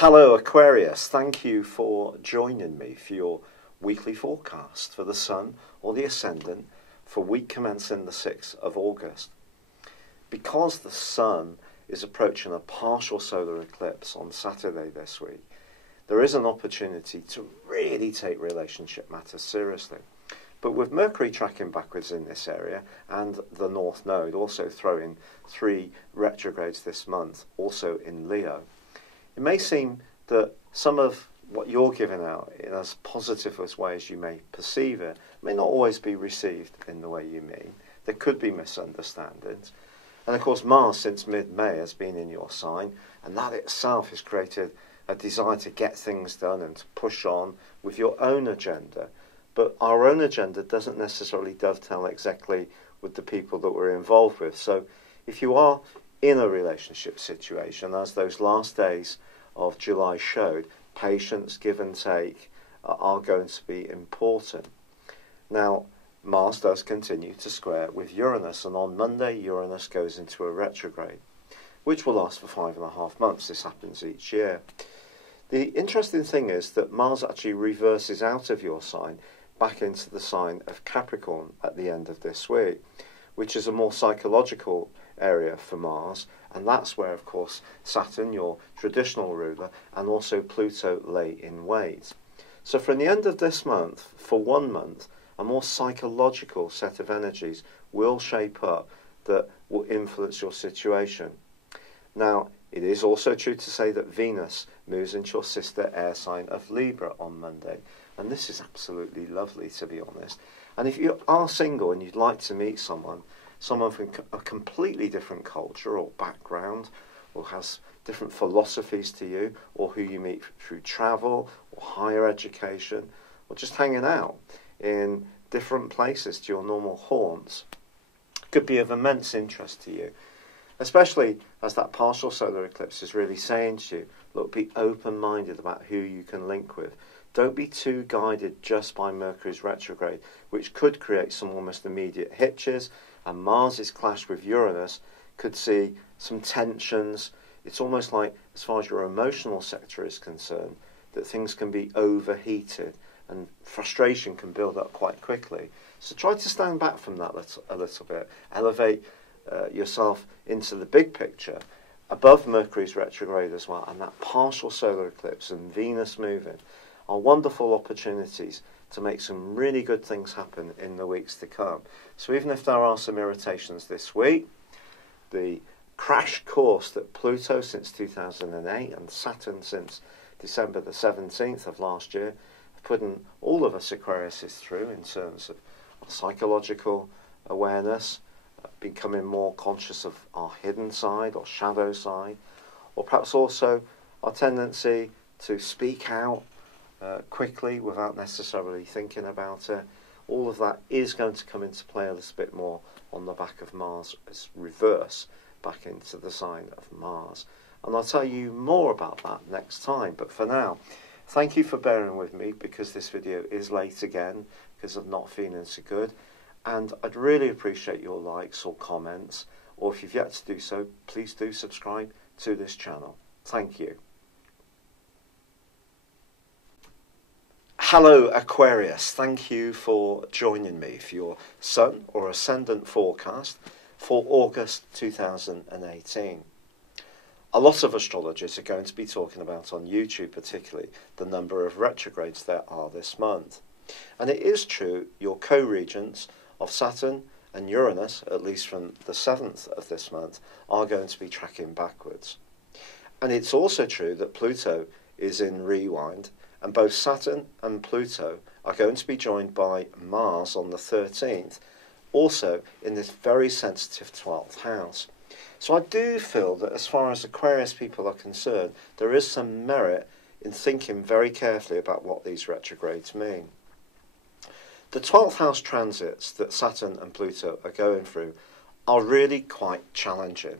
Hello Aquarius, thank you for joining me for your weekly forecast for the Sun or the Ascendant for week commencing the 6th of August. Because the Sun is approaching a partial solar eclipse on Saturday this week, there is an opportunity to really take relationship matters seriously. But with Mercury tracking backwards in this area and the North Node also throwing 3 retrogrades this month, also in Leo, it may seem that some of what you're giving out in as positive as way as you may perceive it may not always be received in the way you mean. There could be misunderstandings. And of course Mars since mid-May has been in your sign, and that itself has created a desire to get things done and to push on with your own agenda. But our own agenda doesn't necessarily dovetail exactly with the people that we're involved with. So if you are in a relationship situation, as those last days of July showed, patience, give and take are going to be important. Now, Mars does continue to square with Uranus, and on Monday Uranus goes into a retrograde, which will last for 5.5 months. This happens each year. The interesting thing is that Mars actually reverses out of your sign back into the sign of Capricorn at the end of this week, which is a more psychological area for Mars, and that's where of course Saturn, your traditional ruler, and also Pluto lay in wait. So from the end of this month, for 1 month, a more psychological set of energies will shape up that will influence your situation. Now, it is also true to say that Venus moves into your sister air sign of Libra on Monday, and this is absolutely lovely, to be honest. And if you are single and you'd like to meet someone from a completely different culture or background, or has different philosophies to you, or who you meet through travel or higher education, or just hanging out in different places to your normal haunts, could be of immense interest to you. Especially as that partial solar eclipse is really saying to you, look, be open-minded about who you can link with. Don't be too guided just by Mercury's retrograde, which could create some almost immediate hitches, and Mars's clash with Uranus could see some tensions. It's almost like, as far as your emotional sector is concerned, that things can be overheated and frustration can build up quite quickly. So try to stand back from that a little bit, elevate yourself into the big picture, above Mercury's retrograde as well, and that partial solar eclipse and Venus moving are wonderful opportunities to make some really good things happen in the weeks to come. So even if there are some irritations this week, the crash course that Pluto since 2008 and Saturn since December the 17th of last year have put all of us Aquariuses through in terms of psychological awareness, becoming more conscious of our hidden side or shadow side, or perhaps also our tendency to speak out quickly without necessarily thinking about it. All of that is going to come into play a little bit more on the back of Mars as reverse back into the sign of Mars. And I'll tell you more about that next time. But for now, thank you for bearing with me, because this video is late again because of not feeling so good. And I'd really appreciate your likes or comments, or if you've yet to do so, please do subscribe to this channel. Thank you. Hello Aquarius, thank you for joining me for your Sun or Ascendant forecast for August 2018. A lot of astrologers are going to be talking about on YouTube particularly the number of retrogrades there are this month. And it is true your co-regents of Saturn and Uranus, at least from the 7th of this month, are going to be tracking backwards. And it's also true that Pluto is in rewind, and both Saturn and Pluto are going to be joined by Mars on the 13th, also in this very sensitive 12th house. So I do feel that as far as Aquarius people are concerned, there is some merit in thinking very carefully about what these retrogrades mean. The 12th house transits that Saturn and Pluto are going through are really quite challenging.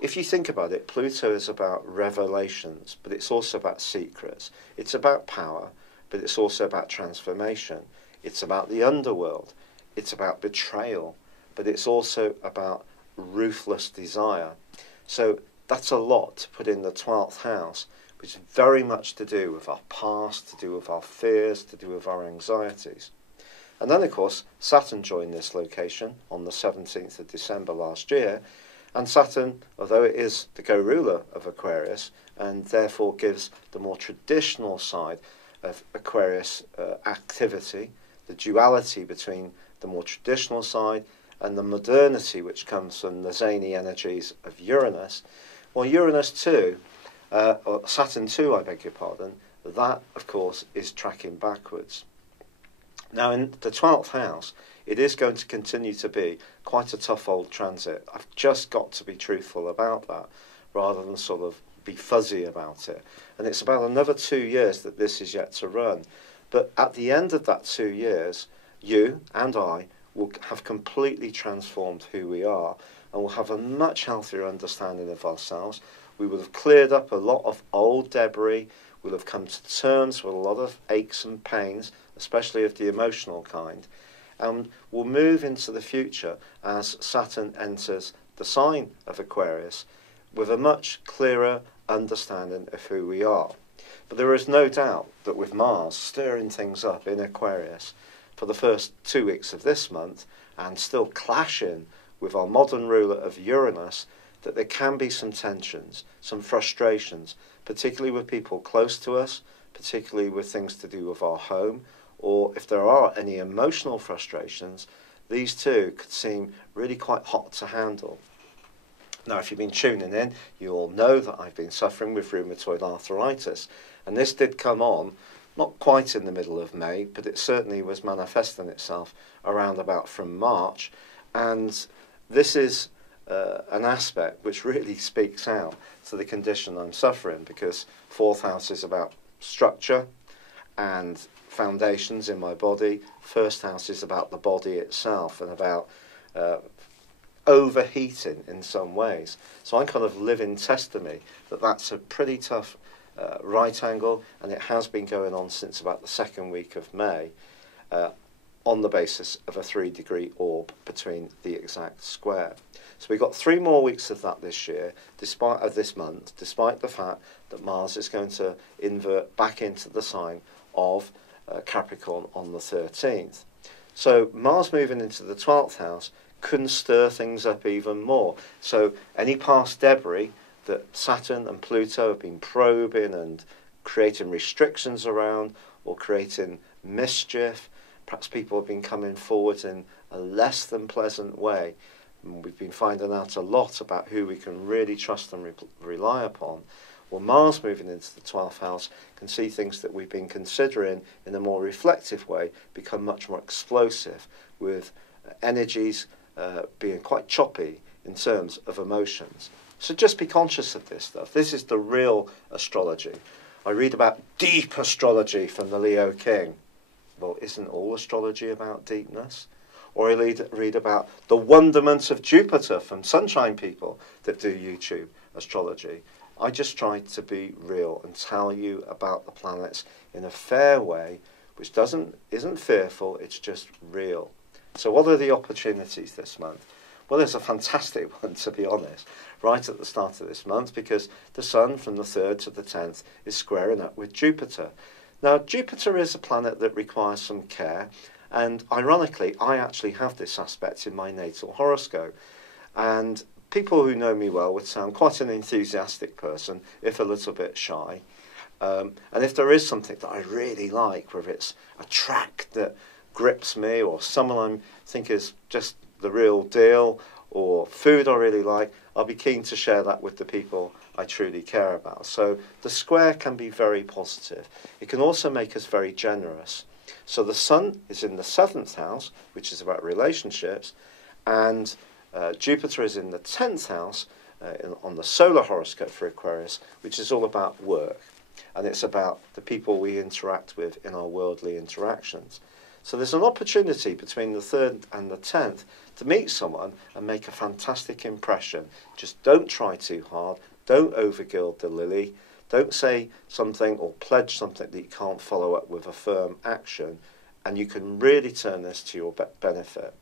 If you think about it, Pluto is about revelations, but it's also about secrets. It's about power, but it's also about transformation. It's about the underworld. It's about betrayal, but it's also about ruthless desire. So that's a lot to put in the 12th house which is very much to do with our past, to do with our fears, to do with our anxieties. And then, of course, Saturn joined this location on the 17th of December last year. And Saturn, although it is the co-ruler of Aquarius, and therefore gives the more traditional side of Aquarius activity, the duality between the more traditional side and the modernity which comes from the zany energies of Uranus. Well, Uranus too, or Saturn too, I beg your pardon, that, of course, is tracking backwards. Now, in the 12th house, it is going to continue to be quite a tough old transit. I've just got to be truthful about that, rather than sort of be fuzzy about it. And it's about another 2 years that this is yet to run. But at the end of that 2 years, you and I will have completely transformed who we are, and will have a much healthier understanding of ourselves. We will have cleared up a lot of old debris. We'll have come to terms with a lot of aches and pains, especially of the emotional kind, and we'll move into the future as Saturn enters the sign of Aquarius with a much clearer understanding of who we are. But there is no doubt that with Mars stirring things up in Aquarius for the first 2 weeks of this month, and still clashing with our modern ruler of Uranus, that there can be some tensions, some frustrations, particularly with people close to us, particularly with things to do with our home, or if there are any emotional frustrations, these two could seem really quite hot to handle. Now, if you've been tuning in, you'll know that I've been suffering with rheumatoid arthritis, and this did come on not quite in the middle of May, but it certainly was manifesting itself around about from March, and this is an aspect which really speaks out to the condition I'm suffering, because 4th house is about structure and foundations in my body. 1st house is about the body itself and about overheating in some ways. So I'm kind of living testimony that that's a pretty tough right angle, and it has been going on since about the 2nd week of May, on the basis of a 3-degree orb between the exact square. So we've got 3 more weeks of that this year, despite this month, despite the fact that Mars is going to invert back into the sign of Capricorn on the 13th. So Mars moving into the 12th house can stir things up even more. So any past debris that Saturn and Pluto have been probing and creating restrictions around, or creating mischief, perhaps people have been coming forward in a less than pleasant way. And we've been finding out a lot about who we can really trust and rely upon. Well, Mars moving into the 12th house can see things that we've been considering in a more reflective way become much more explosive, with energies being quite choppy in terms of emotions. So just be conscious of this stuff. This is the real astrology. I read about deep astrology from the Leo King. Well, isn't all astrology about deepness? Or I read about the wonderment of Jupiter from Sunshine People that do YouTube astrology. I just try to be real and tell you about the planets in a fair way, which isn't fearful, it's just real. So what are the opportunities this month? Well, there's a fantastic one, to be honest, right at the start of this month, because the Sun from the 3rd to the 10th is squaring up with Jupiter. Now, Jupiter is a planet that requires some care, and ironically, I actually have this aspect in my natal horoscope. And people who know me well would say I'm quite an enthusiastic person, if a little bit shy. And if there is something that I really like, whether it's a track that grips me, or someone I think is just the real deal, or food I really like, I'll be keen to share that with the people I truly care about. So the square can be very positive. It can also make us very generous. So the Sun is in the 7th house, which is about relationships, and Jupiter is in the 10th house on the solar horoscope for Aquarius, which is all about work. And it's about the people we interact with in our worldly interactions. So there's an opportunity between the 3rd and the 10th to meet someone and make a fantastic impression. Just don't try too hard. Don't overgild the lily. Don't say something or pledge something that you can't follow up with a firm action. And you can really turn this to your benefit.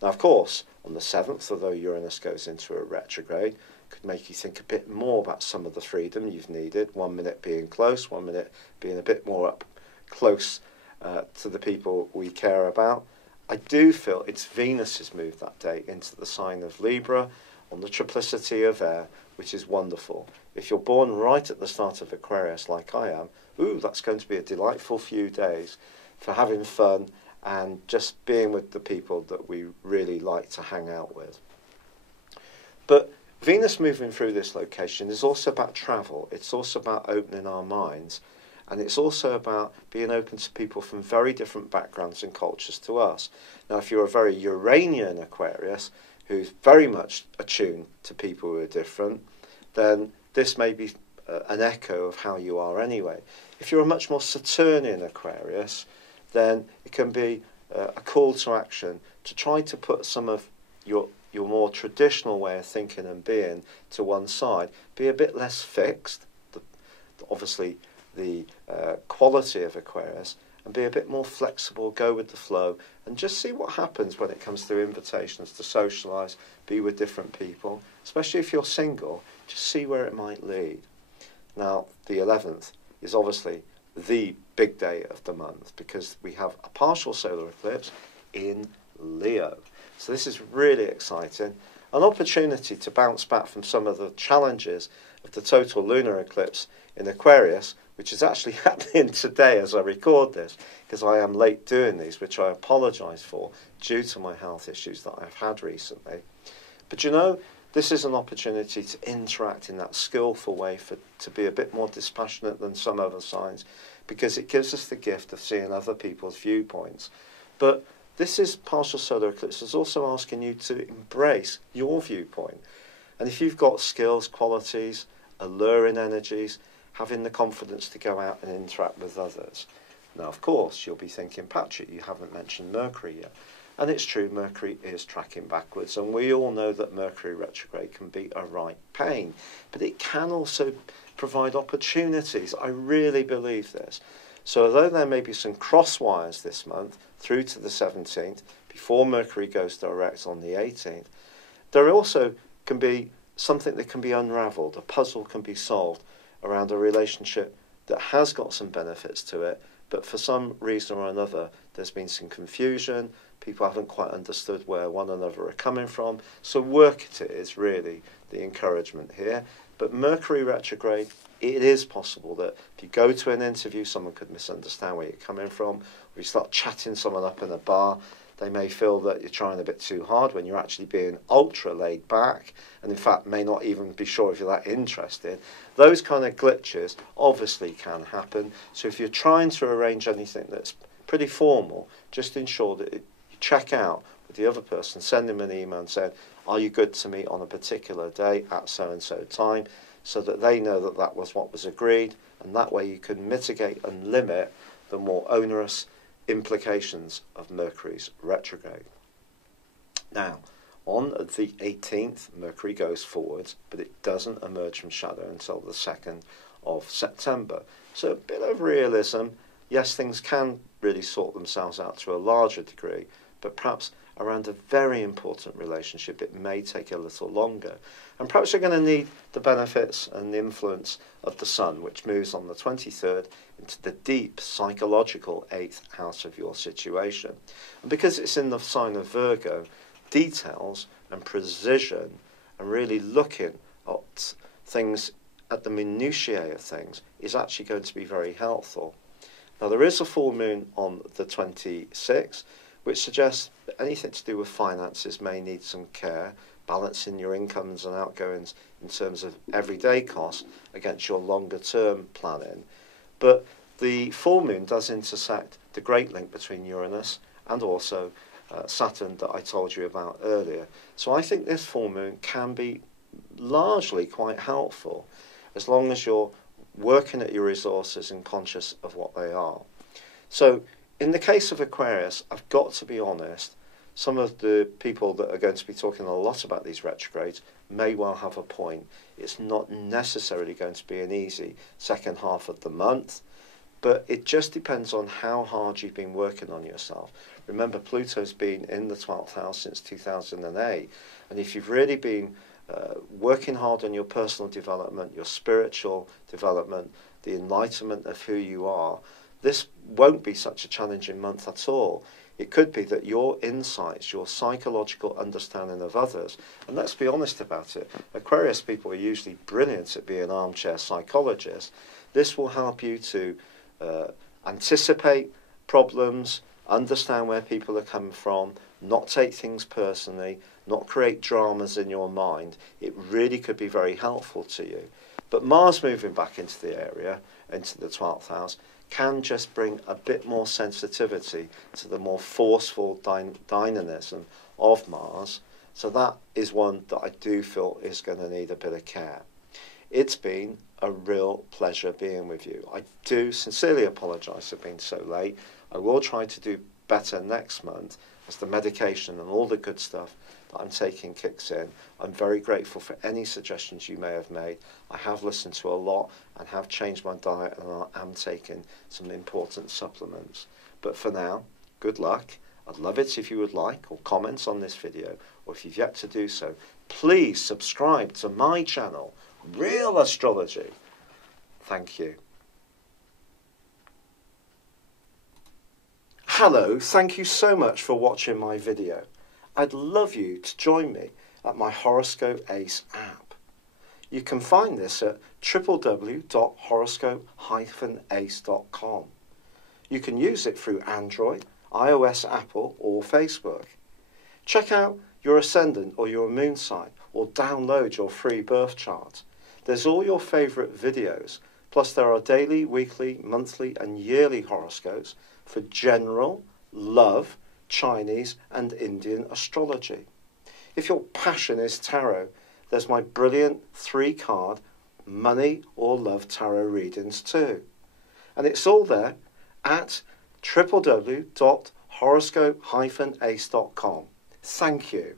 Now, of course, on the 7th, although Uranus goes into a retrograde, could make you think a bit more about some of the freedom you've needed. 1 minute being close, 1 minute being a bit more up close to the people we care about. I do feel it's Venus has moved that day into the sign of Libra on the triplicity of air, which is wonderful. If you're born right at the start of Aquarius like I am, that's going to be a delightful few days for having fun and just being with the people that we really like to hang out with. But Venus moving through this location is also about travel. It's also about opening our minds. And it's also about being open to people from very different backgrounds and cultures to us. Now, if you're a very Uranian Aquarius, who's very much attuned to people who are different, then this may be an echo of how you are anyway. If you're a much more Saturnian Aquarius, then it can be a call to action to try to put some of your more traditional way of thinking and being to one side, be a bit less fixed, obviously the quality of Aquarius, and be a bit more flexible, go with the flow, and just see what happens when it comes to invitations to socialise, be with different people, especially if you're single, just see where it might lead. Now, the 11th is obviously the big day of the month because we have a partial solar eclipse in Leo. So this is really exciting. An opportunity to bounce back from some of the challenges of the total lunar eclipse in Aquarius, which is actually happening today as I record this, because I am late doing these, which I apologise for due to my health issues that I've had recently. But you know, this is an opportunity to interact in that skillful way, to be a bit more dispassionate than some other signs, because it gives us the gift of seeing other people's viewpoints. But this is partial solar eclipse is also asking you to embrace your viewpoint. And if you've got skills, qualities, alluring energies, having the confidence to go out and interact with others. Now, of course, you'll be thinking, Patrick, you haven't mentioned Mercury yet. And it's true, Mercury is tracking backwards, and we all know that Mercury retrograde can be a right pain. But it can also provide opportunities. I really believe this. So although there may be some cross wires this month, through to the 17th, before Mercury goes direct on the 18th, there also can be something that can be unravelled, a puzzle can be solved around a relationship that has got some benefits to it, but for some reason or another there's been some confusion, people haven't quite understood where one another are coming from, so work at it is really the encouragement here. But Mercury retrograde, it is possible that if you go to an interview, someone could misunderstand where you're coming from, or you start chatting someone up in a bar, they may feel that you're trying a bit too hard when you're actually being ultra laid back, and in fact may not even be sure if you're that interested. Those kind of glitches obviously can happen. So if you're trying to arrange anything that's pretty formal, just ensure that you check out with the other person, send them an email and say, are you good to meet on a particular day at so-and-so time, so that they know that that was what was agreed, and that way you can mitigate and limit the more onerous implications of Mercury's retrograde. Now, on the 18th, Mercury goes forwards, but it doesn't emerge from shadow until the 2nd of September. So a bit of realism. Yes, things can really sort themselves out to a larger degree, but perhaps around a very important relationship, it may take a little longer. And perhaps you're going to need the benefits and the influence of the Sun, which moves on the 23rd into the deep psychological 8th house of your situation. And because it's in the sign of Virgo, details and precision and really looking at things, at the minutiae of things, is actually going to be very helpful. Now, there is a full moon on the 26th, which suggests that anything to do with finances may need some care, balancing your incomes and outgoings in terms of everyday costs against your longer term planning. But the full moon does intersect the great link between Uranus and also Saturn that I told you about earlier. So I think this full moon can be largely quite helpful as long as you're working at your resources and conscious of what they are. So in the case of Aquarius, I've got to be honest, some of the people that are going to be talking a lot about these retrogrades may well have a point. It's not necessarily going to be an easy second half of the month, but it just depends on how hard you've been working on yourself. Remember, Pluto's been in the 12th house since 2008, and if you've really been working hard on your personal development, your spiritual development, the enlightenment of who you are, this won't be such a challenging month at all. It could be that your insights, your psychological understanding of others, and let's be honest about it, Aquarius people are usually brilliant at being armchair psychologists. This will help you to anticipate problems, understand where people are coming from, not take things personally, not create dramas in your mind. It really could be very helpful to you. But Mars moving back into the area, into the 12th house, can just bring a bit more sensitivity to the more forceful dynamism of Mars. So that is one that I do feel is going to need a bit of care. It's been a real pleasure being with you. I do sincerely apologise for being so late. I will try to do better next month as the medication and all the good stuff that I'm taking kicks in. I'm very grateful for any suggestions you may have made. I have listened to a lot and have changed my diet, and I am taking some important supplements. But for now, good luck. I'd love it if you would like or comments on this video, or if you've yet to do so, please subscribe to my channel, Real Astrology. Thank you. Hello, thank you so much for watching my video. I'd love you to join me at my Horoscope Ace app. You can find this at www.horoscope-ace.com. You can use it through Android, iOS, Apple or Facebook. Check out your ascendant or your moon sign, or download your free birth chart. There's all your favourite videos, plus there are daily, weekly, monthly and yearly horoscopes for general, love, Chinese and Indian astrology. If your passion is tarot, there's my brilliant 3-card money or love tarot readings too. And it's all there at www.horoscope-ace.com. Thank you.